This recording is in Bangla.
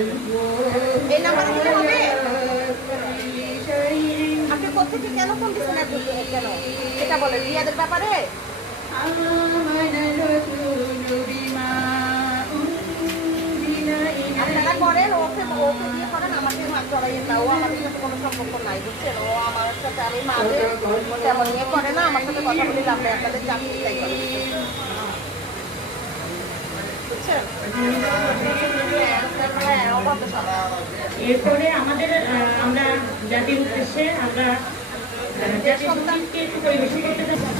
এই নাম্বারে দিলে হবে? আপনি কোথেকে কেন ফোন দিচ্ছেন? কেন সেটা বলেন, রিয়াদের ব্যাপারে। আপনারা করেন, ওকে ওকে দিয়ে করেন, আমাকে চড়াইয়েন না। ও আমাদের সাথে কোনো সম্পর্ক নাই, বুঝছেন? ও আমার সাথে, আমি মাঝে তেমন ইয়ে করে না, আমার সাথে কথা বলে লাভ নেই। আপনাদের চাকরি তাই করে, বুঝছেন? হ্যাঁ, অবাধ সব। এরপরে আমাদের আমরা জাতির উদ্দেশ্যে আমরা জাতির সন্তানকে একটু পরিবেশন করতে চাই।